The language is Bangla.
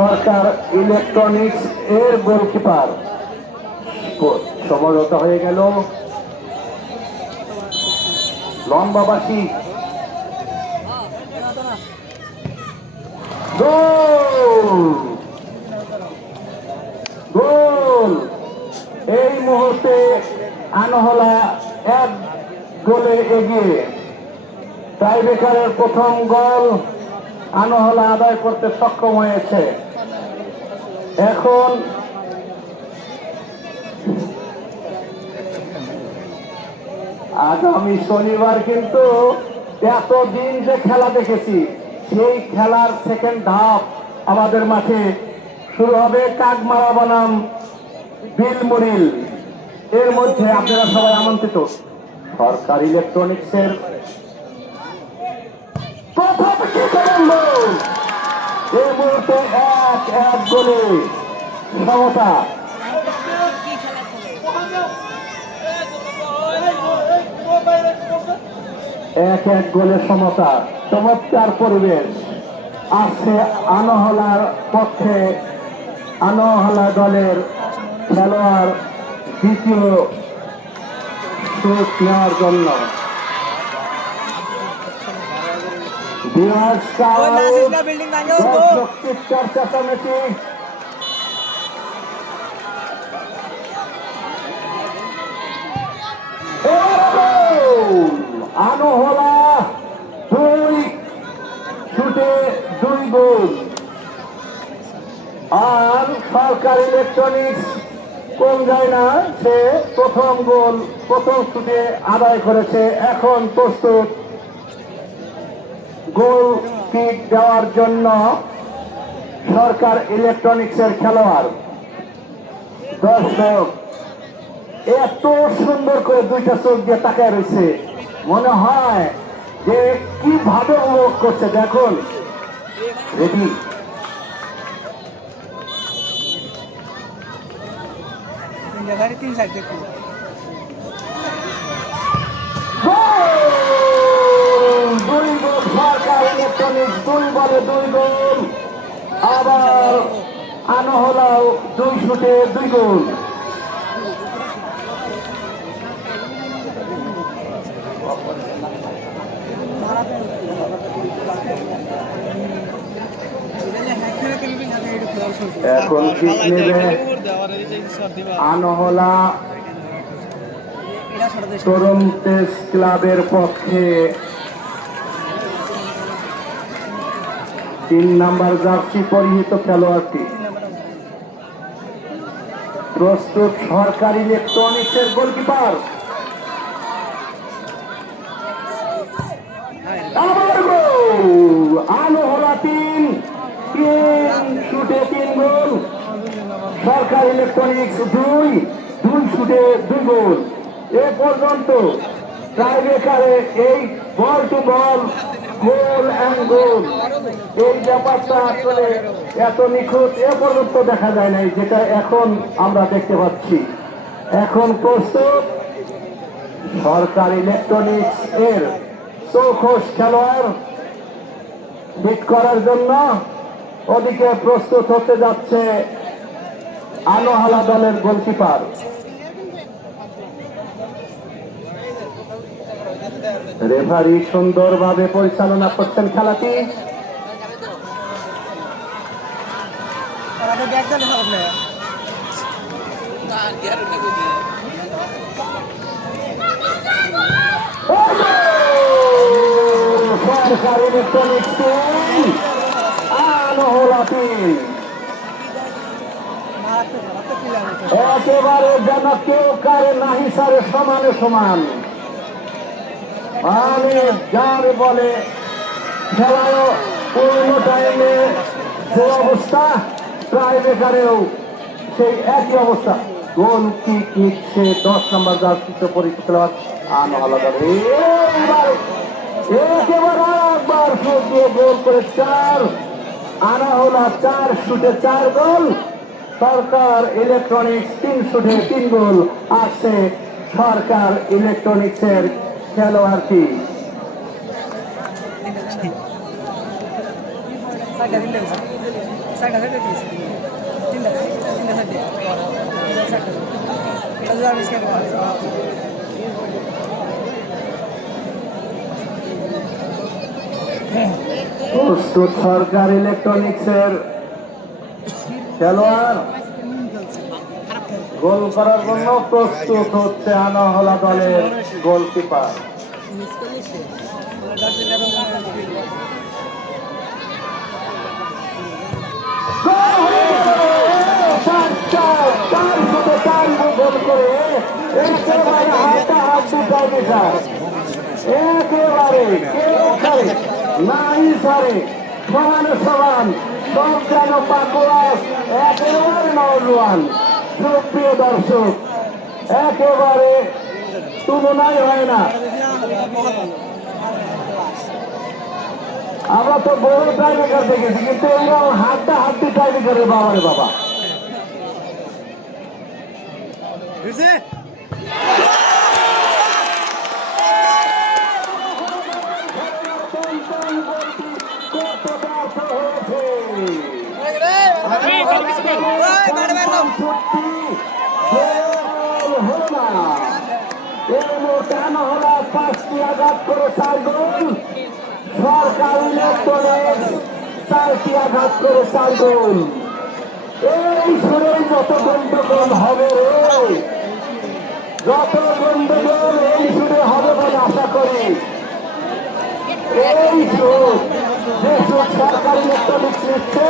সরকার ইলেকট্রনিক্স এর গোলকিপার সমঝোতা হয়ে গেল। লম্বাবাসী গোল গোল। এই মুহূর্তে আনহলা 1 গোলে এগিয়ে। টাইব্রেকারের প্রথম গোল আনহলা আদায় করতে সক্ষম হয়েছে। এখন আগামী শনিবার কিন্তু এতদিন যে খেলা দেখেছি সেই খেলার সেকেন্ড ধাপ আমাদের মাঠে শুরু হবে। কাকমারা বনাম বিলমুরিল। এর মধ্যে আপনারা সবাই আমন্ত্রিত। সরকার ইলেকট্রনিক্সের এই মুহূর্তে 1-1 গোলে সমতা। 1-1 গোলের সমতা। চমৎকার পরিবেশ আসছে আনহলার পক্ষে। আনহলা দলের খেলোয়াড় দ্বিতীয় শট নেওয়ার জন্য চেঁচামেচি। আনহলা 2 শুটে 2 গোল। আর সরকার ইলেকট্রনিক্স কোন যায় না, সে প্রথম গোল প্রথম শুটে আদায় করেছে। এখন প্রস্তুত গোল কিক দেওয়ার জন্য সরকার ইলেকট্রনিক্সের খেলোয়াড়। দর্শক এত সুন্দর করে 2টা চোখ দিয়ে তাকায় রয়েছে, মনে হয় যে কিভাবে উপভোগ করছে। দেখুন রেডি সরকার ইলেকট্রনিক্স 2 বলে 2 গোল। আবার আনহলাও 2 শুটে 2 গোল। এখন কিক নেবে আনহলা তরুণ তেজ ক্লাবের পক্ষে। 3 নাম্বার জার্সি পরিহিত খেলোয়াড়টি। প্রস্তুত সরকার ইলেকট্রনিক্সের গোলকিপার। আবার গোল। আনহলা 3 শুটে 3 গোল। সরকার ইলেকট্রনিক্স 2 শুটে 2 গোল। এ পর্যন্ত টাইব্রেকারে এই বল টু বল গোল অ্যান্ড গোল এই ব্যাপারটা আসলে এত নিখুঁত এ পর্যন্ত দেখা যায় নাই, যেটা এখন আমরা দেখতে পাচ্ছি। এখন প্রস্তুত সরকার ইলেকট্রনিক্স এর চৌখোশ খেলোয়াড় হিট করার জন্য। ওদিকে প্রস্তুত হতে যাচ্ছে আনহলা দলের গোলকিপার। রেফারি সুন্দরভাবে পরিচালনা করছেন খেলাটি। সরকার ইলেকট্রনিক্স আনহলা 3। একেবারে যেন কেউ কারে নাহি সারে সমানে সমান। আমি যার বলে খেলায় পূর্ণ টাইমে যে অবস্থা, টাইব্রেকারেও সেই একই অবস্থা। গোল কিক নিচ্ছে 10 নম্বর জার্সিতে পরিচিত খেলোয়াড় আনহলা দল। একেবারে একবার শট দিয়ে গোল করে 4। আনহলা 4 শুটে 4 গোল। সরকার ইলেকট্রনিক্স 3 শুটে 3 গোল। আসছে সরকার ইলেকট্রনিক্সের খেলোয়াড়টি। প্রস্তুত সরকার ইলেকট্রনিক্সের খেলোয়াড় গোল করার জন্য প্রস্তুত হচ্ছে আনহলা দলের গোলকিপার। গোল করে একেবারে হাড্ডাহাড্ডি একেবারে নাই সারে সমানে সমান সব যেন পাকুয়াস একেবারে নওজোয়ান। সুপ্রিয় দর্শক, একেবারে তুলনাই হয় না। আমরা তো বড় টাইব্রেকার দেখেছি, কিন্তু এরকম হাড্ডাহাড্ডি টাইব্রেকারের বাবারে বাবা। পাঁচটি আঘাত করে 4 গোল, সরকার ইলেকট্রনিক্স 4টি আঘাত করে 4 গোল। এই সুরে যত গন্ডগোল হবে রে, যত গন্ডগোল এই সুরে হবে বলে আশা করি। এই সুর যে সুর সরকার ইলেকট্রনিক্স নিচ্ছে